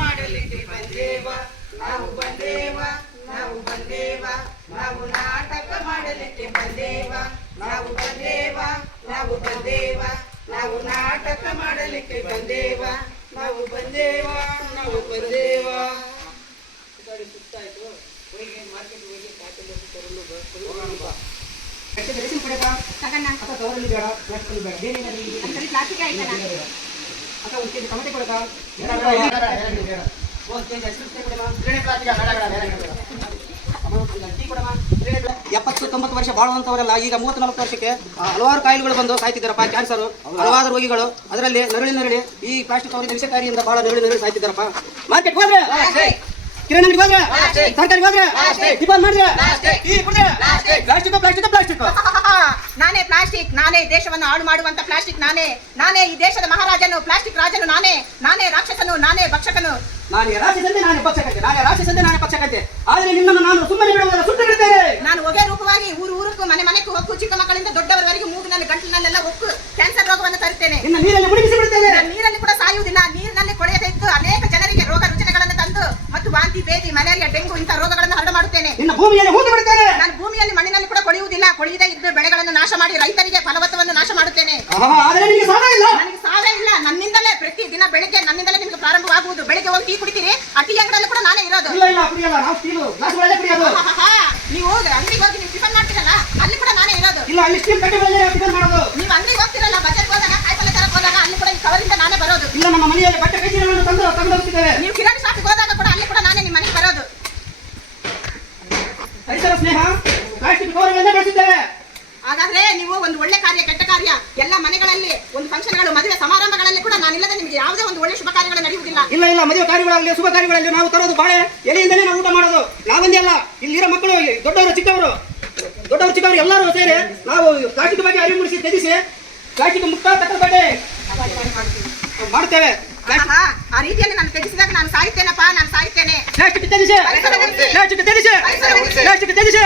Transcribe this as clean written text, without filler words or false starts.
ಮಾಡಲಿಕ್ಕೆ ಬಂದೇವ ನಾವು ಬಂದೇವ ನಾವು ಬಂದೇವ ನಾವು ನಾಟಕ ಮಾಡಲಿಕ್ಕೆ ಬಂದೇವ ನಾವು ಬಂದೇವ ನಾವು ಬಂದೇವ ನಾವು ನಾಟಕ ಮಾಡಲಿಕ್ಕೆ ಬಂದೇವ ನಾವು ಬಂದೇವ ನಾವು ಬಂದೇವ. ಸುತ್ತಾಯ್ತು ಹೋಗಿ ಮಾರ್ಕೆಟ್ ಹೋಗಿ ಕಾಟಲ್ಲಿ ತರಲು ಟೊಮೆಟೊ ಕೊಡಕ 70-90 ವರ್ಷ ಬಾಳುವಂತವರೆಲ್ಲ ಈಗ 30-40 ವರ್ಷಕ್ಕೆ ಹಲವಾರು ಕಾಯಿಲೆಗಳು ಬಂದು ಸಾಯ್ತಿದ್ದಾರಪ್ಪ. ಕ್ಯಾನ್ಸರ್, ಹಲವಾರು ರೋಗಿಗಳು, ಅದರಲ್ಲಿ ನರಳಿ ಈ ಪ್ಲಾಸ್ಟಿಕ್ ಅವರಿಂದ ವಿಷಕಾರಿಯಿಂದ ಬಹಳ ನರಳಿ ಸಾಯ್ತಿದ್ದಾರಪ್ಪ. ಮಾರ್ಕೆಟ್ ಹೋದ್ರೆ, ಕಿರಾಣಿ ಅಂಗಡಿ ಹೋದ್ರೆ, ತರಕಾರಿ ಹೋದ್ರೆ, ಟಿಫನ್ ಮಾಡಿದ್ರೆ ಪ್ಲಾಸ್ಟಿಕ್ ಪ್ಲಾಸ್ಟಿಕ್ ಪ್ಲಾಸ್ಟಿಕ್. ನಾನೇ ಪ್ಲಾಸ್ಟಿಕ್, ನಾನೇ ದೇಶವನ್ನು ಹಾಳು ಮಾಡುವಂತ ಪ್ಲಾಸ್ಟಿಕ್, ನಾನೇ ಈ ದೇಶದ ಮಹಾರಾಜನು, ಪ್ಲಾಸ್ಟಿಕ್ ರಾಜನು ನಾನೇ ರಾಕ್ಷಸನು, ನಾನೇ ಭಕ್ಷಕನು. ನಾನೇ ರಾಕ್ಷಸಂತೆ ನಾನೇ ಪಕ್ಷಕಂತೆ ಆದ್ರೆ ನಿನ್ನನ್ನು ನಾನು ಸುಮ್ಮನೆ ಬಿಡುವುದಲ್ಲ, ಸುಟ್ಟು ಬಿಡುತ್ತೇನೆ. ನಾನು ಹೊಗೆ ರೂಪವಾಗಿ ಊರಕ್ಕೂ ಮನೆಗೂ ಹೊಕ್ಕು, ಚಿಕ್ಕ ಮಕ್ಕಳಿಂದ ದೊಡ್ಡವರವರೆಗೂ ಮೂಗಿನಲ್ಲಿ ಗಂಟಲಿನಲ್ಲೆಲ್ಲ ಹೊಕ್ಕು ಕ್ಯಾನ್ಸರ್ ರೋಗವನ್ನು ತರುತ್ತೇನೆ. ನಿನ್ನ ನೀರಲ್ಲಿ ಮುಳುಗಿಸಿ ಬಿಡುತ್ತೇನೆ. ನೀರಲ್ಲಿ ಕೂಡ ಸಾಯುವುದಿಲ್ಲ, ನೀರಿನಲ್ಲಿ ಕೊಳೆಯದೆ ಇದ್ದು ಅನೇಕ ಜನರಿಗೆ ರೋಗ ರುಜಿನಗಳನ್ನು ತಂದು ಮತ್ತು ವಾಂತಿ, ಭೇದಿ, ಮಲೇರಿಯಾ, ಡೆಂಗು ಇಂತಹ ರೋಗಗಳನ್ನು ಹರಡು ಮಾಡುತ್ತೇನೆ. ನಿನ್ನ ಭೂಮಿಯಲ್ಲಿ ಹೂತು ಬಿಡುತ್ತೇನೆ. ನಾನು ಭೂಮಿಯಲ್ಲಿ ಮಣ್ಣಿನಲ್ಲಿ ಕೂಡ ಕೊಳೆಯುವುದಿಲ್ಲ, ಕೊಳೆಯದೇ ಇದ್ದು ಬೆಳೆಗಳನ್ನು ನಾಶ ಮಾಡಿ ರೈತರಿಗೆ ಫಲವತ್ತವನ್ನು ನಾಶ ಮಾಡುತ್ತೇನೆ. ಆದರೆ ನಿಮಗೆ ಸಾವೇ ಇಲ್ಲ. ನನಗೆ ಸಾವೇ ಇಲ್ಲ. ನನ್ನಿಂದಲೇ ಪ್ರತಿ ದಿನ ಬೆಳಿಗ್ಗೆ ನನ್ನಿಂದಲೇ ನಿಮಗೆ ಪ್ರಾರಂಭವಾಗುವುದು. ಬೆಳಿಗ್ಗೆ ಹೋಗಿ ಟೀ ಕುಡಿತೀರಿ, ಆ ಟೀ ಅಂಗಡಿಯಲ್ಲಿ ಕೂಡ ನಾನೇ ಇರೋದು. ನೀವು ಅಂಗಡಿಗೆ ಹೋಗಿ ನೀವು ಟಿಫನ್ ಮಾಡ್ತೀರಲ್ಲ, ಅಲ್ಲಿ ಕೂಡ ನಾನೇ ಇರೋದು. ಇಲ್ಲ, ಅಲ್ಲಿ ಸ್ಟೀಲ್ ಕಟ್ಟೆಗಳಲ್ಲಿ ಟಿಫನ್ ಮಾಡೋದು. ನೀವು ಅಂಗಡಿಗೆ ಹೋಗ್ತಿರಲ್ಲ, ಬಜಾರ್ಗೆ ಹೋದಾಗ ಕಾಯಿಪಲ್ಲೆ ತರಕ್ಕೆ ಹೋದಾಗ ಅಲ್ಲಿ ಕೂಡ ಈ ಕವರಿಂದ ನಾನೇ ಬರೋದು. ಇಲ್ಲ, ನಮ್ಮ ಮನೆಯಲ್ಲಿ ಬಟ್ಟೆ ಕೈಚೀಲಗಳನ್ನು ತಂದು ಹೋಗ್ತಿದ್ದೇವೆ. ನೀವು ಕಿರಾಣಿ ಶಾಪಿಗೆ ಹೋದಾಗ ಕೂಡ ಅಲ್ಲಿ ಕೂಡ ನಾನೇ ನಿಮ್ಮ ಮನೆಗೆ ಬರೋದು. ಪರಿಸರ ಸ್ನೇಹ ಪ್ಲಾಸ್ಟಿಕ್ ಕವರ್ಗಳನ್ನೇ ಬಳಸಿದ್ದೇವೆ. ಹಾಗಾದ್ರೆ ನೀವು ಒಂದು ಒಳ್ಳೆ ಕಾರ್ಯ, ಕೆಟ್ಟ ಕಾರ್ಯ, ಎಲ್ಲ ಮನೆಗಳಲ್ಲಿ ಒಂದು ಫಂಕ್ಷನ್ಗಳು, ಮದುವೆ ಸಮಾರಂಭಗಳಲ್ಲಿ ಕೂಡ ನಾನಿಲ್ಲದೆ ನಿಮಗೆ ಯಾವುದೇ ಒಂದು ಒಳ್ಳೆ ಶುಭ ಕಾರ್ಯಗಳು ನಡೆಯುವುದಿಲ್ಲ. ಇಲ್ಲ, ಮದುವೆ ಕಾರ್ಯಗಳಲ್ಲಿ, ಶುಭ ಕಾರ್ಯಗಳಲ್ಲಿ ನಾವು ತರೋದು ಬಾಳೆ ಎಲೆಯಿಂದಲೇ ನಾವು ಊಟ ಮಾಡೋದು. ನಾವೊಂದೇ ಅಲ್ಲ, ಇಲ್ಲಿರೋ ಮಕ್ಕಳು, ದೊಡ್ಡವರು ಚಿಕ್ಕವರು ಎಲ್ಲರೂ ಸೇರಿ ನಾವು ಪ್ಲಾಸ್ಟಿಕ್ ಬಗ್ಗೆ ಅರಿವು ಮೂಡಿಸಿ ತ್ಯಜಿಸಿ ಪ್ಲಾಸ್ಟಿಕ್ ಮುಕ್ತ ಕಟ್ಟುಪಾಡೆ ಮಾಡ್ತೇವೆ. ಆ ರೀತಿಯಲ್ಲಿ ನಾನು ತ್ಯಜಿಸಿದಾಗ ನಾನು ಸಾಯ್ತೇನಪ್ಪ, ನಾನು ಸಾಯ್ತೇನೆ. ಪ್ಲಾಸ್ಟಿಕ್ ತ್ಯಜಿಸಿ.